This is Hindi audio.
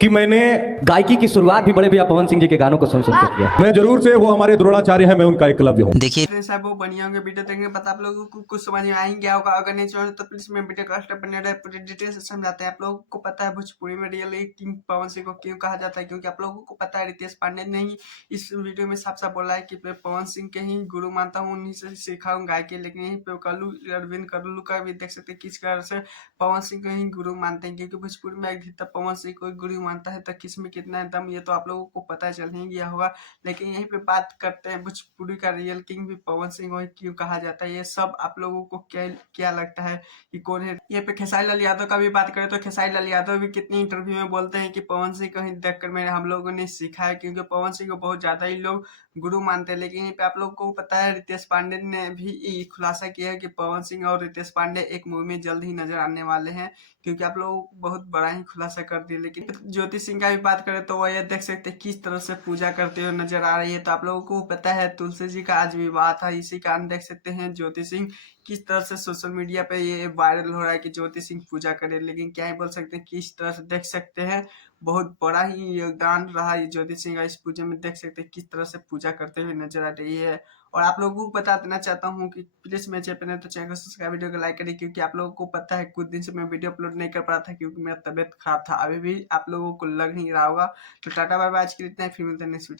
कि मैंने गायकी की शुरुआत भी बड़े भैया पवन सिंह जी के गानों को सुन सुन के किया। मैं जरूर से वो हमारे द्रोणाचार्य हैं, मैं उनका एकलव्य हूँ। देखिए सब वो बढ़िया होंगे वीडियो देखेंगे, पता आप लोगों को कुछ समझ में आ ही गया होगा। अगर नहीं समझ तो प्लीज मैं वीडियो का स्टेप बने रहे पूरी डिटेल से समझाते हैं। आप लोगों को पता है भोजपुरी में रियली किंग पवन सिंह को क्यों कहा जाता है, क्योंकि आप लोगों को पता है रितेश पांडे ने ही इस वीडियो में साफ साफ बोला है कि मैं पवन सिंह के ही गुरु मानता हूँ, उन्हीं से सीखा हूँ गायकी। लेकिन यहीं पे कल्लू अरविंद कल्लू का भी देख सकते हैं किस तरह से पवन सिंह को ही गुरु मानते हैं, क्योंकि भोजपुरी में अधिकतर पवन सिंह को गुरु मानता है। तो किस में कितना दम ये तो आप लोगों को पता चल ही गया होगा। लेकिन यहीं पे बात करते हैं भोजपुरी का रियल किंग भी पवन सिंह को क्यों कहा जाता है, ये सब आप लोगों को क्या क्या लगता है कि कौन है। ये पे खेसारी लाल यादव का भी बात करें तो खेसारी लाल यादव भी कितनी इंटरव्यू में बोलते हैं कि पवन सिंह को ही देखकर मैं हम लोगों ने सीखा है, क्योंकि पवन सिंह को बहुत ज्यादा ही लोग गुरु मानते हैं। लेकिन यहीं पे आप लोगों को पता है रितेश पांडे ने भी ये खुलासा किया है कि पवन सिंह और रितेश पांडे एक मूवी में जल्द ही नजर आने वाले हैं, क्योंकि आप लोग बहुत बड़ा ही खुलासा कर दिया। लेकिन ज्योति सिंह का भी बात करें तो वह देख सकते हैं किस तरह से पूजा करते हुए नजर आ रही है। तो आप लोगों को पता है तुलसी जी का आज विवाह था, इसी कारण देख सकते हैं ज्योति सिंह किस तरह से सोशल मीडिया पे ये वायरल हो रहा है कि ज्योति सिंह पूजा करे। लेकिन क्या ही बोल सकते हैं, किस तरह से देख सकते हैं बहुत बड़ा ही योगदान रहा है ज्योति सिंह का इस पूजा में। देख सकते हैं किस तरह से पूजा करते हुए नजर आ रही है। और आप लोगों को बता देना चाहता हूँ कि प्लीज मेरे चैनल पर तो चैनल को सब्सक्राइब, वीडियो को लाइक करें, क्योंकि आप लोगों को पता है कुछ दिन से मैं वीडियो अपलोड नहीं कर पा रहा था क्योंकि मेरा तबियत खराब था। अभी भी आप लोगों को लग नहीं रहा होगा। तो टाटा बाय बाय, आज के लिए इतना ही, फिर मिलते हैं नेक्स्ट वीडियो।